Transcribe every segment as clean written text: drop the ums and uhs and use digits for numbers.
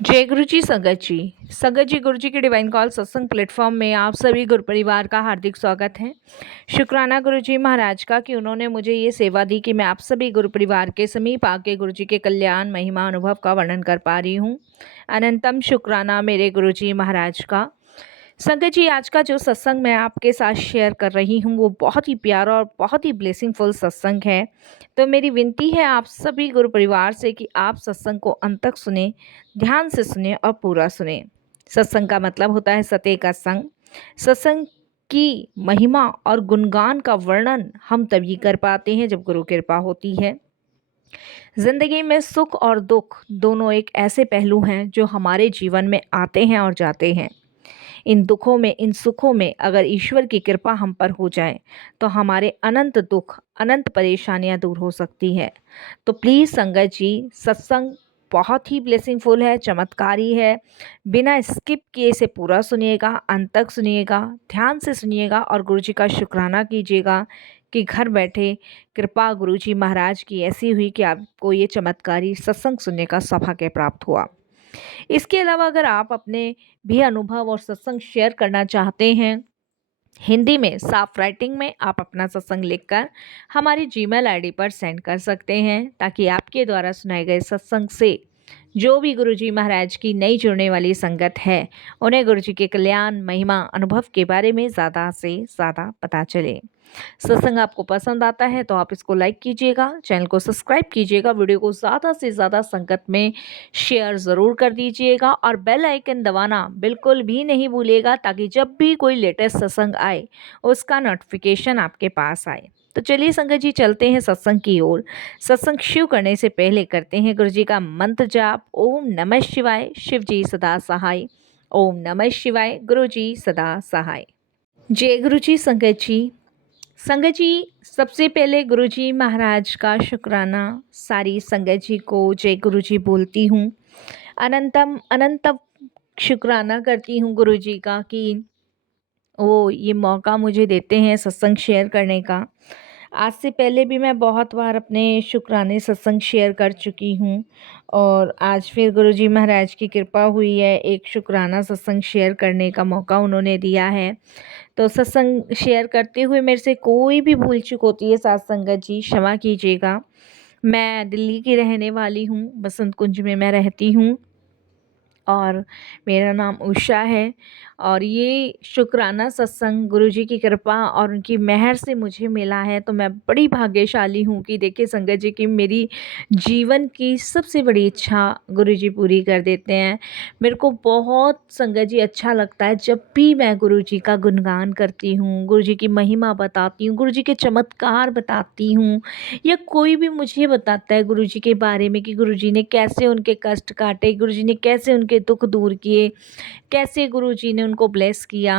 जय गुरु जी संगत जी। संगत जी, गुरु जी के डिवाइन कॉल सत्संग प्लेटफॉर्म में आप सभी गुरु परिवार का हार्दिक स्वागत है। शुक्राना गुरु जी महाराज का कि उन्होंने मुझे ये सेवा दी कि मैं आप सभी गुरु परिवार के समीप आके गुरु जी के कल्याण महिमा अनुभव का वर्णन कर पा रही हूँ। अनंतम शुक्राना मेरे गुरु जी महाराज का। संगत जी, आज का जो सत्संग मैं आपके साथ शेयर कर रही हूँ वो बहुत ही प्यारा और बहुत ही ब्लेसिंगफुल सत्संग है। तो मेरी विनती है आप सभी गुरु परिवार से कि आप सत्संग को अंत तक सुने, ध्यान से सुने और पूरा सुने। सत्संग का मतलब होता है सत्य का संग। सत्संग की महिमा और गुणगान का वर्णन हम तभी कर पाते हैं जब गुरु कृपा होती है। जिंदगी में सुख और दुख दोनों एक ऐसे पहलू हैं जो हमारे जीवन में आते हैं और जाते हैं। इन दुखों में, इन सुखों में अगर ईश्वर की कृपा हम पर हो जाए तो हमारे अनंत दुख, अनंत परेशानियां दूर हो सकती है। तो प्लीज़ संगत जी, सत्संग बहुत ही ब्लेसिंगफुल है, चमत्कारी है। बिना स्किप किए इसे पूरा सुनिएगा, अंत तक सुनिएगा, ध्यान से सुनिएगा और गुरु जी का शुक्राना कीजिएगा कि घर बैठे कृपा गुरु जी महाराज की ऐसी हुई कि आपको ये चमत्कारी सत्संग सुनने का सौभाग्य प्राप्त हुआ। इसके अलावा अगर आप अपने भी अनुभव और सत्संग शेयर करना चाहते हैं हिंदी में साफ राइटिंग में, आप अपना सत्संग लिखकर हमारी जीमेल आईडी पर सेंड कर सकते हैं ताकि आपके द्वारा सुनाए गए सत्संग से जो भी गुरुजी महाराज की नई जुड़ने वाली संगत है उन्हें गुरुजी के कल्याण महिमा अनुभव के बारे में ज़्यादा से ज़्यादा पता चले। सत्संग आपको पसंद आता है तो आप इसको लाइक कीजिएगा, चैनल को सब्सक्राइब कीजिएगा, वीडियो को ज़्यादा से ज़्यादा संगत में शेयर ज़रूर कर दीजिएगा और बेल आइकन दबाना बिल्कुल भी नहीं भूलिएगा ताकि जब भी कोई लेटेस्ट सत्संग आए उसका नोटिफिकेशन आपके पास आए। तो चलिए संगत जी, चलते हैं सत्संग की ओर। सत्संग शुरू करने से पहले करते हैं गुरु जी का मंत्र जाप। ओम नमः शिवाय, शिव जी सदा सहाय। ओम नमः शिवाय, गुरु जी सदा सहाय। जय गुरु जी संगत जी। संगत जी, सबसे पहले गुरु जी महाराज का शुक्राना सारी संगत जी को जय गुरु जी बोलती हूँ। अनंतम अनंतम शुक्राना करती हूँ गुरु जी का कि वो ये मौका मुझे देते हैं सत्संग शेयर करने का। आज से पहले भी मैं बहुत बार अपने शुक्राने सत्संग शेयर कर चुकी हूँ और आज फिर गुरुजी महाराज की कृपा हुई है, एक शुक्राना सत्संग शेयर करने का मौका उन्होंने दिया है। तो सत्संग शेयर करते हुए मेरे से कोई भी भूल चूक होती है साथ संगत जी, क्षमा कीजिएगा। मैं दिल्ली की रहने वाली हूँ, बसंत कुंज में मैं रहती हूँ और मेरा नाम उषा है। और ये शुक्राना सत्संग गुरुजी की कृपा और उनकी मेहर से मुझे मिला है, तो मैं बड़ी भाग्यशाली हूँ कि देखिए संगत जी कि मेरी जीवन की सबसे बड़ी इच्छा गुरुजी पूरी कर देते हैं। मेरे को बहुत संगत जी अच्छा लगता है जब भी मैं गुरुजी का गुणगान करती हूँ, गुरुजी की महिमा बताती हूँ, गुरुजी के चमत्कार बताती हूँ, या कोई भी मुझे बताता है गुरुजी के बारे में कि गुरुजी ने कैसे उनके कष्ट काटे, गुरुजी ने कैसे उनके दुख दूर किए, कैसे गुरुजी ने उनको ब्लेस किया।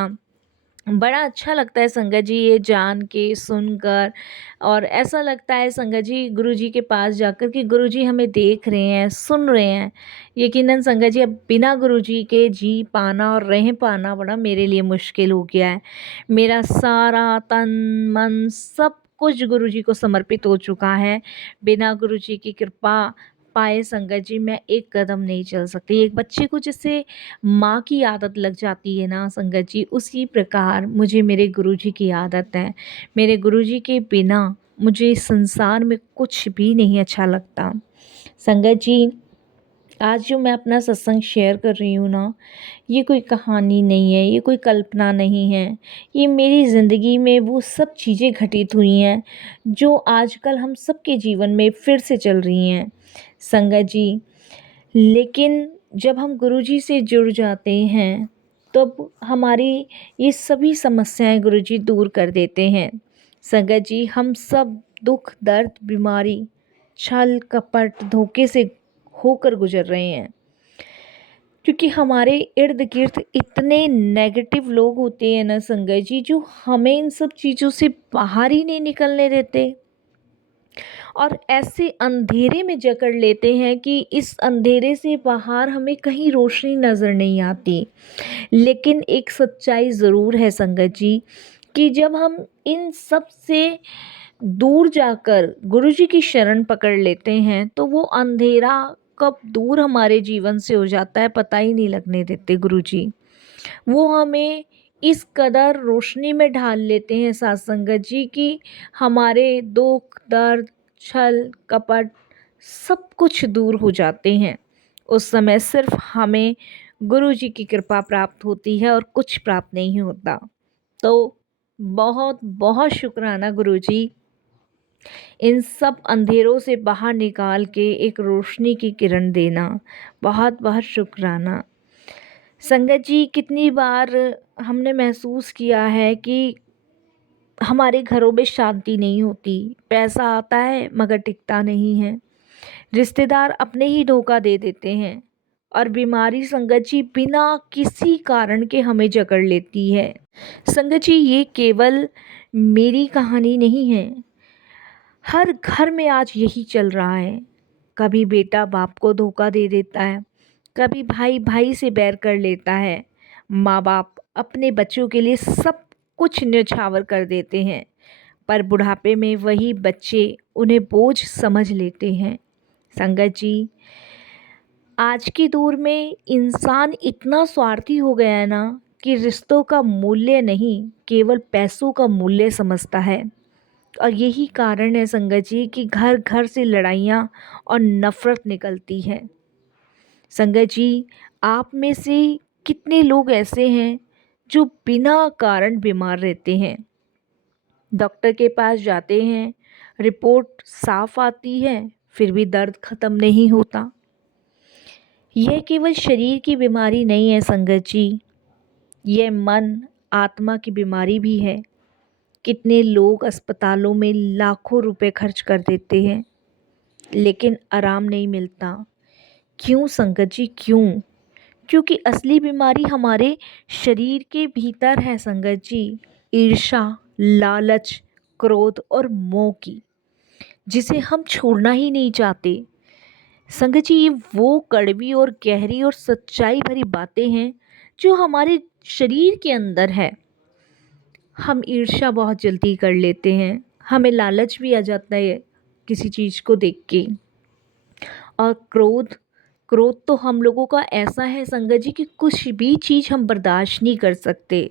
बड़ा अच्छा लगता है संगत जी ये जान के, सुनकर। और ऐसा लगता है संगत जी गुरुजी के पास जाकर कि गुरुजी हमें देख रहे हैं, सुन रहे हैं। यकीनन संगत जी अब बिना गुरुजी के जी पाना और रह पाना बड़ा मेरे लिए मुश्किल हो गया है। मेरा सारा तन मन सब कुछ गुरुजी को समर्पित हो चुका है। बिना गुरुजी की कृपा पाए संगत जी मैं एक कदम नहीं चल सकती। एक बच्चे को जिससे माँ की आदत लग जाती है ना संगत जी, उसी प्रकार मुझे मेरे गुरुजी की आदत है। मेरे गुरुजी के बिना मुझे इस संसार में कुछ भी नहीं अच्छा लगता। संगत जी, आज जो मैं अपना सत्संग शेयर कर रही हूँ ना, ये कोई कहानी नहीं है, ये कोई कल्पना नहीं है। ये मेरी ज़िंदगी में वो सब चीज़ें घटित हुई हैं जो आजकल हम सबके जीवन में फिर से चल रही हैं संगत जी। लेकिन जब हम गुरुजी से जुड़ जाते हैं तब हमारी ये सभी समस्याएं गुरुजी दूर कर देते हैं। संगत जी, हम सब दुख, दर्द, बीमारी, छल, कपट, धोखे से होकर गुजर रहे हैं क्योंकि हमारे इर्द गिर्द इतने नेगेटिव लोग होते हैं ना संगत जी, जो हमें इन सब चीज़ों से बाहर ही नहीं निकलने देते और ऐसे अंधेरे में जकड़ लेते हैं कि इस अंधेरे से बाहर हमें कहीं रोशनी नज़र नहीं आती। लेकिन एक सच्चाई ज़रूर है संगत जी कि जब हम इन सब से दूर जाकर गुरुजी की शरण पकड़ लेते हैं तो वो अंधेरा कब दूर हमारे जीवन से हो जाता है पता ही नहीं लगने देते गुरुजी। वो हमें इस कदर रोशनी में ढाल लेते हैं साथ संगत जी कि हमारे दुख दर्द छल कपट सब कुछ दूर हो जाते हैं। उस समय सिर्फ हमें गुरु जी की कृपा प्राप्त होती है और कुछ प्राप्त नहीं होता। तो बहुत बहुत शुक्राना गुरु जी, इन सब अंधेरों से बाहर निकाल के एक रोशनी की किरण देना। बहुत बहुत शुक्राना। संगत जी, कितनी बार हमने महसूस किया है कि हमारे घरों में शांति नहीं होती, पैसा आता है मगर टिकता नहीं है, रिश्तेदार अपने ही धोखा दे देते हैं और बीमारी संगत जी बिना किसी कारण के हमें जकड़ लेती है। संगत जी, ये केवल मेरी कहानी नहीं है, हर घर में आज यही चल रहा है। कभी बेटा बाप को धोखा दे देता है, कभी भाई भाई से बैर कर लेता है, माँ बाप अपने बच्चों के लिए सब कुछ न्यौछावर कर देते हैं, पर बुढ़ापे में वही बच्चे उन्हें बोझ समझ लेते हैं। संगत जी, आज के दौर में इंसान इतना स्वार्थी हो गया है ना कि रिश्तों का मूल्य नहीं, केवल पैसों का मूल्य समझता है। और यही कारण है संगत जी कि घर घर से लड़ाइयाँ और नफ़रत निकलती है। संगत जी, आप में से कितने लोग ऐसे हैं जो बिना कारण बीमार रहते हैं, डॉक्टर के पास जाते हैं, रिपोर्ट साफ आती है, फिर भी दर्द ख़त्म नहीं होता। यह केवल शरीर की बीमारी नहीं है संगत जी, यह मन आत्मा की बीमारी भी है। कितने लोग अस्पतालों में लाखों रुपए खर्च कर देते हैं लेकिन आराम नहीं मिलता। क्यों संगत जी, क्यों? क्योंकि असली बीमारी हमारे शरीर के भीतर है संगत जी। ईर्ष्या, लालच, क्रोध और मोह की, जिसे हम छोड़ना ही नहीं चाहते। संगत जी, ये वो कड़वी और गहरी और सच्चाई भरी बातें हैं जो हमारे शरीर के अंदर है। हम ईर्ष्या बहुत जल्दी कर लेते हैं, हमें लालच भी आ जाता है किसी चीज़ को देख के। और क्रोध, क्रोध तो हम लोगों का ऐसा है संगत जी कि कुछ भी चीज़ हम बर्दाश्त नहीं कर सकते।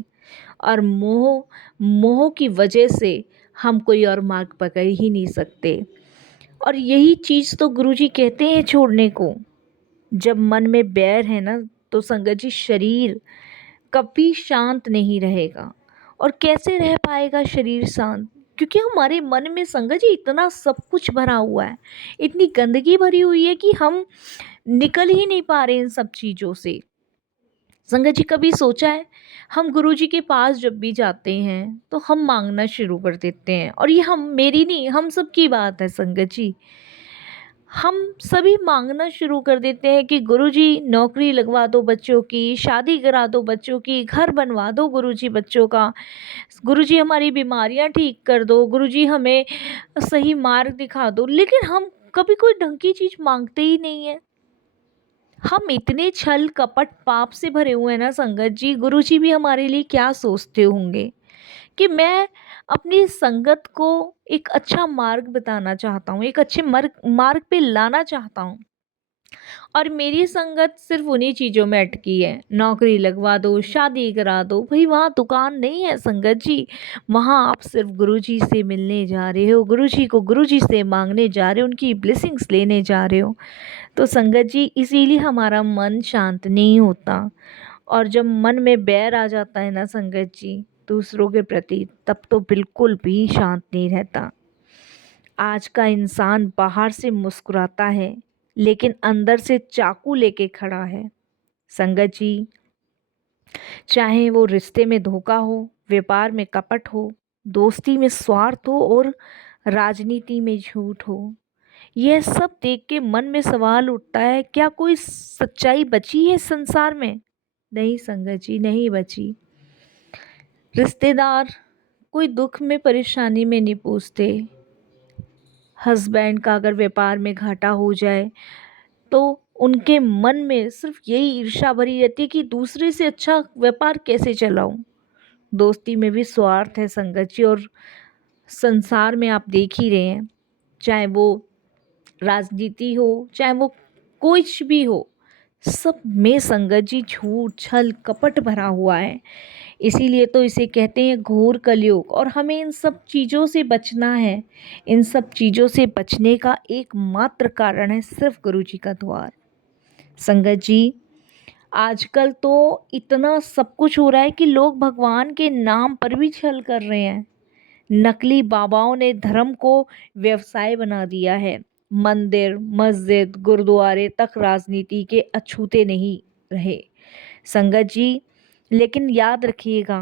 और मोह, मोह की वजह से हम कोई और मार्ग पकड़ ही नहीं सकते। और यही चीज़ तो गुरुजी कहते हैं छोड़ने को। जब मन में बैर है ना, तो संगत जी शरीर कभी शांत नहीं रहेगा। और कैसे रह पाएगा शरीर शांत? क्योंकि हमारे मन में संगत जी इतना सब कुछ भरा हुआ है, इतनी गंदगी भरी हुई है कि हम निकल ही नहीं पा रहे इन सब चीज़ों से। संगत जी, कभी सोचा है, हम गुरुजी के पास जब भी जाते हैं तो हम मांगना शुरू कर देते हैं, और ये हम मेरी नहीं, हम सब की बात है संगत जी। हम सभी मांगना शुरू कर देते हैं कि गुरुजी नौकरी लगवा दो बच्चों की, शादी करा दो बच्चों की, घर बनवा दो गुरुजी बच्चों का, गुरुजी हमारी बीमारियां ठीक कर दो, गुरुजी हमें सही मार्ग दिखा दो। लेकिन हम कभी कोई ढंग की चीज़ मांगते ही नहीं है। हम इतने छल कपट पाप से भरे हुए हैं ना संगत जी, गुरुजी भी हमारे लिए क्या सोचते होंगे कि मैं अपनी संगत को एक अच्छा मार्ग बताना चाहता हूँ, एक अच्छे मार्ग मार्ग पे लाना चाहता हूँ, और मेरी संगत सिर्फ उन्हीं चीज़ों में अटकी है। नौकरी लगवा दो, शादी करा दो, भाई वहाँ दुकान नहीं है संगत जी, वहाँ आप सिर्फ गुरुजी से मिलने जा रहे हो, गुरुजी को गुरुजी से मांगने जा रहे हो, उनकी ब्लेसिंग्स लेने जा रहे हो। तो संगत जी, इसीलिए हमारा मन शांत नहीं होता। और जब मन में बैर आ जाता है ना संगत जी दूसरों के प्रति, तब तो बिल्कुल भी शांत नहीं रहता। आज का इंसान बाहर से मुस्कुराता है लेकिन अंदर से चाकू लेके खड़ा है। संगत जी, चाहे वो रिश्ते में धोखा हो, व्यापार में कपट हो, दोस्ती में स्वार्थ हो और राजनीति में झूठ हो, यह सब देख के मन में सवाल उठता है, क्या कोई सच्चाई बची है संसार में? नहीं संगत जी, नहीं बची। रिश्तेदार कोई दुख में परेशानी में नहीं पूछते। हस्बैंड का अगर व्यापार में घाटा हो जाए तो उनके मन में सिर्फ यही ईर्ष्या भरी रहती है कि दूसरे से अच्छा व्यापार कैसे चलाऊं। दोस्ती में भी स्वार्थ है संगत जी, और संसार में आप देख ही रहे हैं, चाहे वो राजनीति हो, चाहे वो कुछ भी हो, सब में संगत जी झूठ छल कपट भरा हुआ है। इसीलिए तो इसे कहते हैं घोर कलयुग, और हमें इन सब चीज़ों से बचना है। इन सब चीज़ों से बचने का एकमात्र कारण है सिर्फ गुरु जी का द्वार। संगत जी, आजकल तो इतना सब कुछ हो रहा है कि लोग भगवान के नाम पर भी छल कर रहे हैं। नकली बाबाओं ने धर्म को व्यवसाय बना दिया है। मंदिर, मस्जिद, गुरुद्वारे तक राजनीति के अछूते नहीं रहे। संगत जी, लेकिन याद रखिएगा,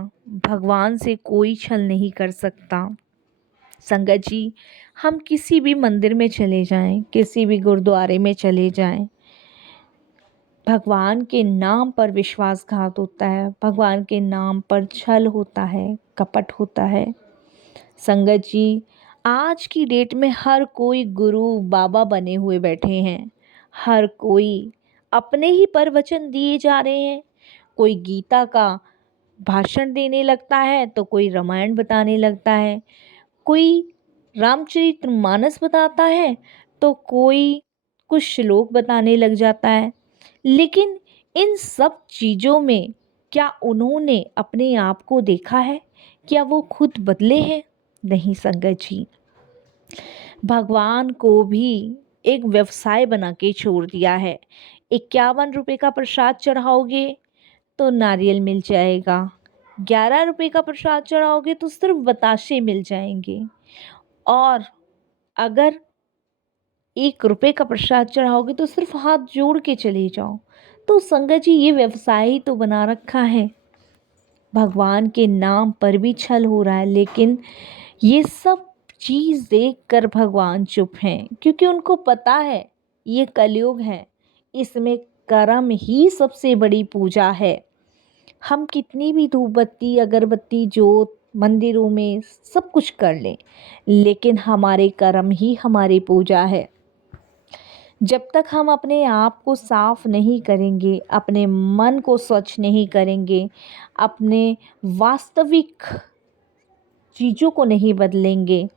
भगवान से कोई छल नहीं कर सकता। संगत जी, हम किसी भी मंदिर में चले जाएं, किसी भी गुरुद्वारे में चले जाएं, भगवान के नाम पर विश्वासघात होता है, भगवान के नाम पर छल होता है, कपट होता है। संगत जी, आज की डेट में हर कोई गुरु बाबा बने हुए बैठे हैं। हर कोई अपने ही प्रवचन दिए जा रहे हैं। कोई गीता का भाषण देने लगता है तो कोई रामायण बताने लगता है, कोई रामचरितमानस बताता है तो कोई कुछ श्लोक बताने लग जाता है। लेकिन इन सब चीज़ों में क्या उन्होंने अपने आप को देखा है? क्या वो खुद बदले हैं? नहीं संगत जी, भगवान को भी एक व्यवसाय बना के छोड़ दिया है। 51 रुपये का प्रसाद चढ़ाओगे तो नारियल मिल जाएगा, 11 रुपये का प्रसाद चढ़ाओगे तो सिर्फ बताशे मिल जाएंगे, और अगर 1 रुपये का प्रसाद चढ़ाओगे तो सिर्फ हाथ जोड़ के चले जाओ। तो संगत जी, ये व्यवसाय ही तो बना रखा है। भगवान के नाम पर भी छल हो रहा है, लेकिन ये सब चीज़ देख कर भगवान चुप हैं, क्योंकि उनको पता है ये कलयुग है, इसमें कर्म ही सबसे बड़ी पूजा है। हम कितनी भी धूप बत्ती, अगरबत्ती, जोत मंदिरों में सब कुछ कर लें, लेकिन हमारे कर्म ही हमारी पूजा है। जब तक हम अपने आप को साफ नहीं करेंगे, अपने मन को स्वच्छ नहीं करेंगे, अपने वास्तविक चीज़ों को नहीं बदलेंगे,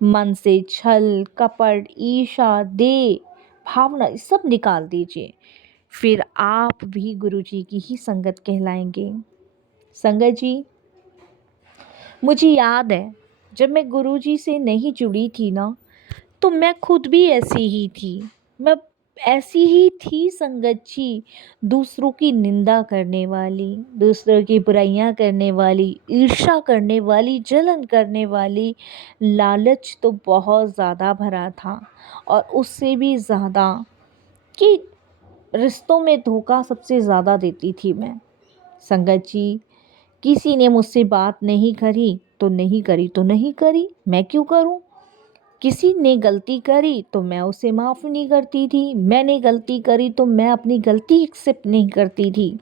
मन से छल कपट ईर्ष्या दे भावना सब निकाल दीजिए, फिर आप भी गुरु जी की ही संगत कहलाएंगे। संगत जी, मुझे याद है जब मैं गुरु जी से नहीं जुड़ी थी ना, तो मैं खुद भी ऐसी ही थी। मैं ऐसी ही थी संगत जी, दूसरों की निंदा करने वाली, दूसरों की बुराइयां करने वाली, ईर्ष्या करने वाली, जलन करने वाली। लालच तो बहुत ज़्यादा भरा था, और उससे भी ज़्यादा कि रिश्तों में धोखा सबसे ज़्यादा देती थी मैं। संगत जी, किसी ने मुझसे बात नहीं करी तो नहीं करी तो नहीं करी, मैं क्यों करूं? किसी ने गलती करी तो मैं उसे माफ़ नहीं करती थी, मैंने गलती करी तो मैं अपनी गलती एक्सेप्ट नहीं करती थी।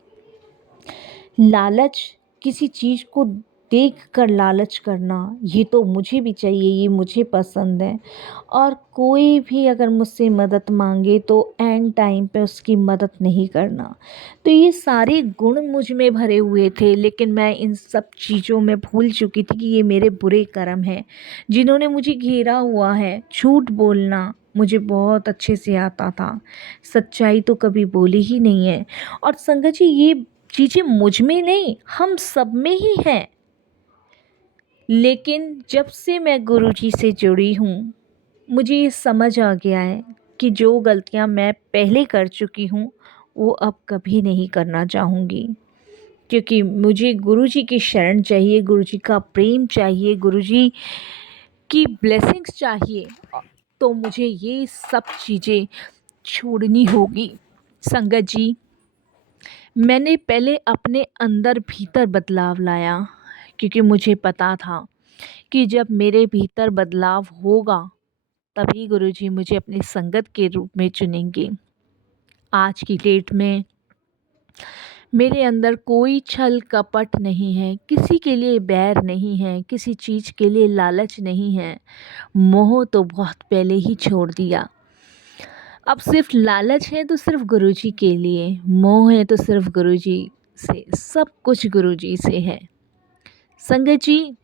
लालच, किसी चीज़ को देख कर लालच करना, ये तो मुझे भी चाहिए, ये मुझे पसंद है। और कोई भी अगर मुझसे मदद मांगे तो एंड टाइम पे उसकी मदद नहीं करना। तो ये सारे गुण मुझ में भरे हुए थे, लेकिन मैं इन सब चीज़ों में भूल चुकी थी कि ये मेरे बुरे कर्म हैं जिन्होंने मुझे घेरा हुआ है। झूठ बोलना मुझे बहुत अच्छे से आता था, सच्चाई तो कभी बोली ही नहीं है। और संगत जी, ये चीज़ें मुझ में नहीं, हम सब में ही हैं। लेकिन जब से मैं गुरुजी से जुड़ी हूँ, मुझे ये समझ आ गया है कि जो गलतियाँ मैं पहले कर चुकी हूँ वो अब कभी नहीं करना चाहूँगी, क्योंकि मुझे गुरुजी की शरण चाहिए, गुरुजी का प्रेम चाहिए, गुरुजी की ब्लेसिंग्स चाहिए। तो मुझे ये सब चीज़ें छोड़नी होगी। संगत जी, मैंने पहले अपने अंदर भीतर बदलाव लाया, क्योंकि मुझे पता था कि जब मेरे भीतर बदलाव होगा तभी गुरुजी मुझे अपनी संगत के रूप में चुनेंगे। आज की डेट में मेरे अंदर कोई छल कपट नहीं है, किसी के लिए बैर नहीं है, किसी चीज़ के लिए लालच नहीं है। मोह तो बहुत पहले ही छोड़ दिया। अब सिर्फ लालच है तो सिर्फ गुरुजी के लिए, मोह है तो सिर्फ गुरुजी से, सब कुछ गुरुजी से है। संगत जी,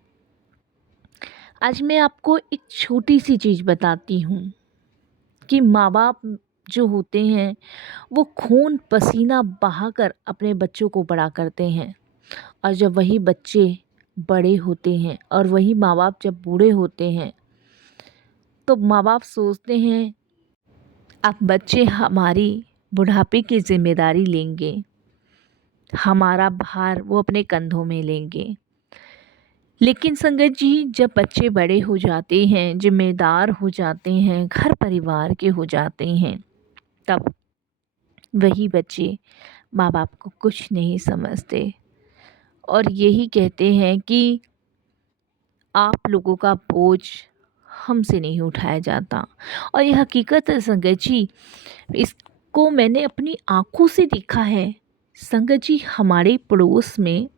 आज मैं आपको एक छोटी सी चीज़ बताती हूँ कि माँ बाप जो होते हैं वो खून पसीना बहाकर अपने बच्चों को बड़ा करते हैं। और जब वही बच्चे बड़े होते हैं और वही माँ बाप जब बूढ़े होते हैं तो माँ बाप सोचते हैं अब बच्चे हमारी बुढ़ापे की जिम्मेदारी लेंगे, हमारा भार वो अपने कंधों में लेंगे। लेकिन संगत जी, जब बच्चे बड़े हो जाते हैं, जिम्मेदार हो जाते हैं, घर परिवार के हो जाते हैं, तब वही बच्चे माँ बाप को कुछ नहीं समझते और यही कहते हैं कि आप लोगों का बोझ हमसे नहीं उठाया जाता। और ये हकीकत है संगत जी, इसको मैंने अपनी आँखों से देखा है। संगत जी, हमारे पड़ोस में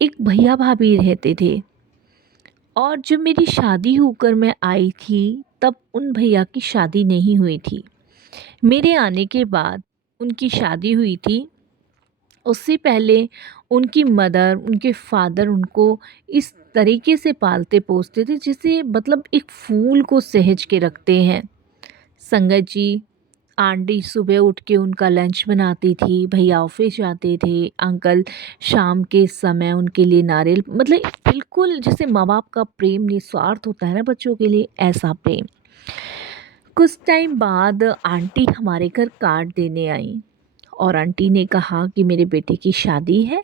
एक भैया भाभी रहते थे और जब मेरी शादी होकर मैं आई थी तब उन भैया की शादी नहीं हुई थी। मेरे आने के बाद उनकी शादी हुई थी। उससे पहले उनकी मदर, उनके फादर उनको इस तरीके से पालते पोसते थे जैसे मतलब एक फूल को सहेज के रखते हैं। संगत जी, आंटी सुबह उठ के उनका लंच बनाती थी, भैया ऑफिस जाते थे, अंकल शाम के समय उनके लिए नारियल, मतलब बिल्कुल जैसे माँ बाप का प्रेम निस्वार्थ होता है ना बच्चों के लिए, ऐसा प्रेम। कुछ टाइम बाद आंटी हमारे घर कार्ड देने आई और आंटी ने कहा कि मेरे बेटे की शादी है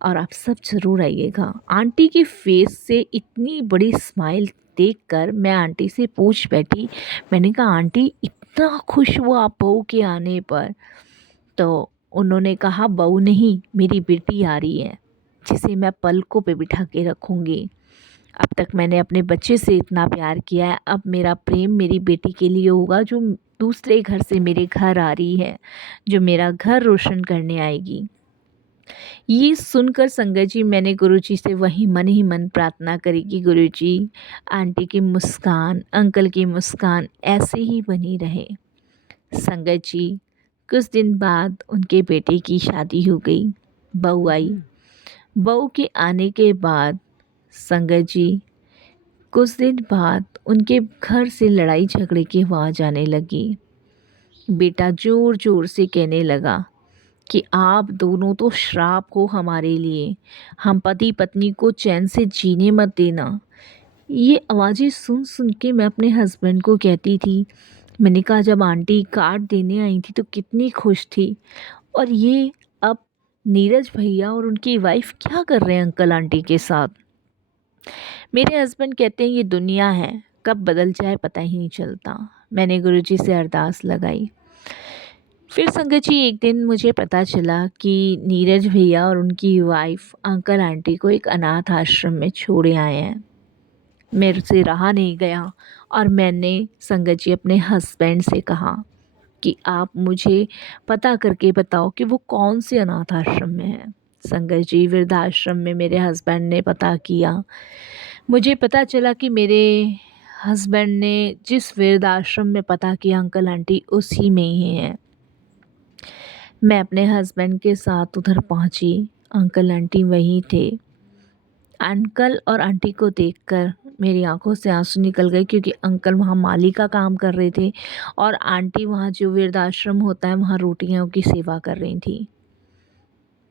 और आप सब ज़रूर आइएगा। आंटी के फेस से इतनी बड़ी स्माइल देखकर मैं आंटी से पूछ बैठी। मैंने कहा आंटी इतना खुश हुआ आप बहू के आने पर? तो उन्होंने कहा बहू नहीं, मेरी बेटी आ रही है जिसे मैं पलकों पे बिठा के रखूँगी। अब तक मैंने अपने बच्चे से इतना प्यार किया है, अब मेरा प्रेम मेरी बेटी के लिए होगा जो दूसरे घर से मेरे घर आ रही है, जो मेरा घर रोशन करने आएगी। ये सुनकर संगत जी, मैंने गुरुजी से वही मन ही मन प्रार्थना करी कि गुरुजी आंटी की मुस्कान, अंकल की मुस्कान ऐसे ही बनी रहे। संगत जी, कुछ दिन बाद उनके बेटे की शादी हो गई, बहू आई। बहू के आने के बाद संगत जी, कुछ दिन बाद उनके घर से लड़ाई झगड़े की आवाज़ आने लगी। बेटा ज़ोर ज़ोर से कहने लगा कि आप दोनों तो श्राप हो हमारे लिए, हम पति पत्नी को चैन से जीने मत देना। ये आवाज़ें सुन सुन के मैं अपने हस्बैंड को कहती थी, मैंने कहा जब आंटी कार्ड देने आई थी तो कितनी खुश थी, और ये अब नीरज भैया और उनकी वाइफ क्या कर रहे हैं अंकल आंटी के साथ। मेरे हस्बैंड कहते हैं ये दुनिया है, कब बदल जाए पता ही नहीं चलता। मैंने गुरुजी से अरदास लगाई। फिर संगत जी, एक दिन मुझे पता चला कि नीरज भैया और उनकी वाइफ अंकल आंटी को एक अनाथ आश्रम में छोड़े आए हैं। मेरे से रहा नहीं गया और मैंने संगत जी अपने हस्बैंड से कहा कि आप मुझे पता करके बताओ कि वो कौन से अनाथ आश्रम में है। संगत जी, वृद्धाश्रम में मेरे हस्बैंड ने पता किया। मुझे पता चला कि मेरे हस्बैंड ने जिस वृद्धाश्रम में पता किया अंकल आंटी उसी में ही हैं। मैं अपने हस्बैंड के साथ उधर पहुंची, अंकल आंटी वहीं थे। अंकल और आंटी को देखकर मेरी आंखों से आंसू निकल गए, क्योंकि अंकल वहाँ माली का काम कर रहे थे और आंटी वहाँ जो वृद्धाश्रम होता है वहाँ रोटियों की सेवा कर रही थी।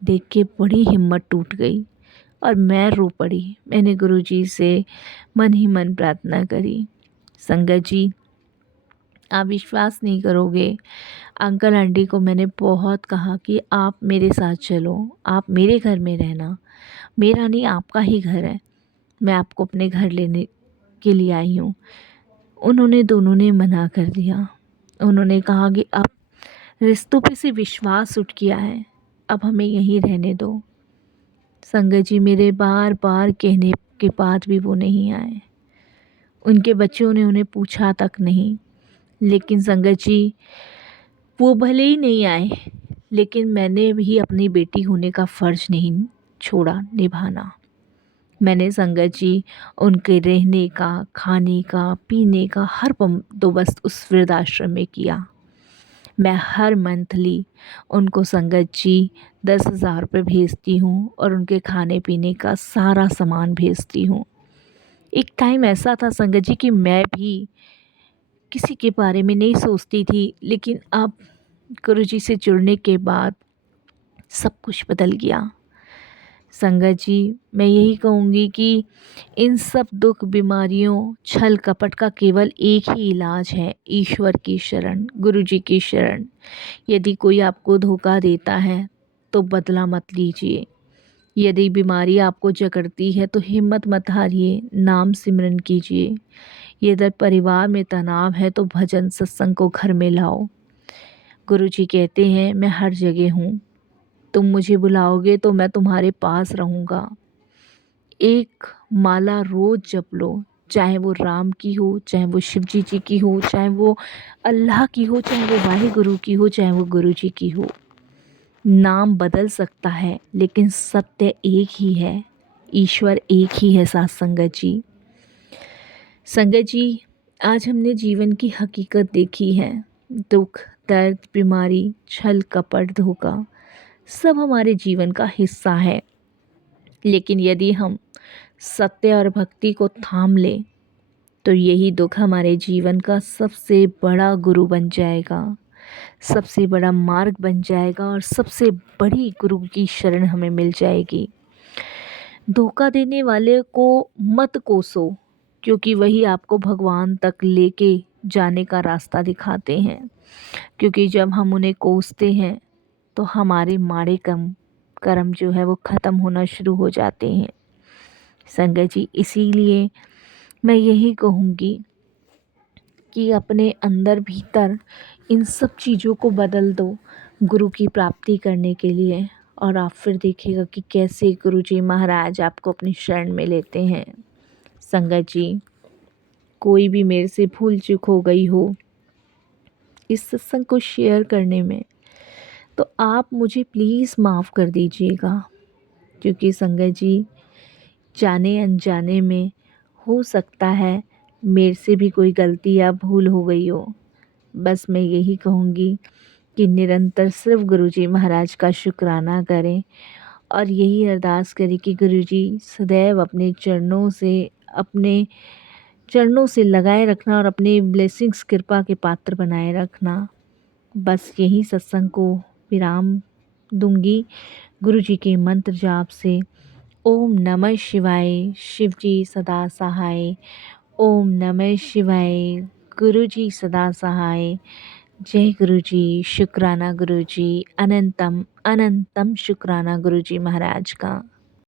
देख के बड़ी हिम्मत टूट गई और मैं रो पड़ी। मैंने गुरुजी से मन ही मन प्रार्थना करी। संगत जी, आप विश्वास नहीं करोगे, अंकल आंटी को मैंने बहुत कहा कि आप मेरे साथ चलो, आप मेरे घर में रहना, मेरा नहीं आपका ही घर है, मैं आपको अपने घर लेने के लिए आई हूँ। उन्होंने दोनों ने मना कर दिया। उन्होंने कहा कि अब रिश्तों पे से विश्वास उठ गया है, अब हमें यहीं रहने दो। संगत जी, मेरे बार बार कहने के बाद भी वो नहीं आए। उनके बच्चों ने उन्हें पूछा तक नहीं। लेकिन संगत जी, वो भले ही नहीं आए, लेकिन मैंने भी अपनी बेटी होने का फ़र्ज़ नहीं छोड़ा निभाना। मैंने संगत जी उनके रहने का, खाने का, पीने का हर बंदोबस्त उस वृद्धाश्रम में किया। मैं हर मंथली उनको संगत जी 10,000 रुपये भेजती हूँ और उनके खाने पीने का सारा सामान भेजती हूँ। एक टाइम ऐसा था संगत जी कि मैं भी किसी के बारे में नहीं सोचती थी, लेकिन अब गुरुजी से जुड़ने के बाद सब कुछ बदल गया। संगत जी, मैं यही कहूँगी कि इन सब दुख, बीमारियों, छल कपट का केवल एक ही इलाज है, ईश्वर की शरण, गुरुजी की शरण। यदि कोई आपको धोखा देता है तो बदला मत लीजिए। यदि बीमारी आपको जकड़ती है तो हिम्मत मत हारिए, नाम सिमरन कीजिए। यदि परिवार में तनाव है तो भजन सत्संग को घर में लाओ। गुरुजी कहते हैं, मैं हर जगह हूँ, तुम मुझे बुलाओगे तो मैं तुम्हारे पास रहूँगा। एक माला रोज़ जप लो, चाहे वो राम की हो, चाहे वो शिव जी की हो, चाहे वो अल्लाह की हो, चाहे वो वाहिगुरु की हो, चाहे वो गुरु जी की हो। नाम बदल सकता है लेकिन सत्य एक ही है, ईश्वर एक ही है। साथ संगत जी, संगत जी, आज हमने जीवन की हकीकत देखी है। दुख, दर्द, बीमारी, छल कपट, धोखा सब हमारे जीवन का हिस्सा है। लेकिन यदि हम सत्य और भक्ति को थाम लें तो यही दुख हमारे जीवन का सबसे बड़ा गुरु बन जाएगा, सबसे बड़ा मार्ग बन जाएगा और सबसे बड़ी गुरु की शरण हमें मिल जाएगी। धोखा देने वाले को मत कोसो, क्योंकि वही आपको भगवान तक लेके जाने का रास्ता दिखाते हैं। क्योंकि जब हम उन्हें कोसते हैं तो हमारे माड़े कर्म जो है वो ख़त्म होना शुरू हो जाते हैं। संगत जी, इसीलिए मैं यही कहूँगी कि अपने अंदर भीतर इन सब चीज़ों को बदल दो गुरु की प्राप्ति करने के लिए, और आप फिर देखिएगा कि कैसे गुरुजी महाराज आपको अपनी शरण में लेते हैं। संगत जी, कोई भी मेरे से भूल चूक हो गई हो इस सत्संग को शेयर करने में, तो आप मुझे प्लीज़ माफ़ कर दीजिएगा। क्योंकि संगत जी, जाने अनजाने में हो सकता है मेरे से भी कोई गलती या भूल हो गई हो। बस मैं यही कहूँगी कि निरंतर सिर्फ गुरुजी महाराज का शुक्राना करें और यही अरदास करें कि गुरुजी सदैव अपने चरणों से लगाए रखना और अपने ब्लेसिंग्स, कृपा के पात्र बनाए रखना। बस यही सत्संग को विराम दूंगी गुरुजी के मंत्र जाप से। ओम नमः शिवाय, शिव जी सदा सहाय। ओम नमः शिवाय, गुरु जी सदा सहाय। जय गुरु जी, शुक्राना गुरु जी, अनंतम अनंतम शुक्राना गुरु जी महाराज का।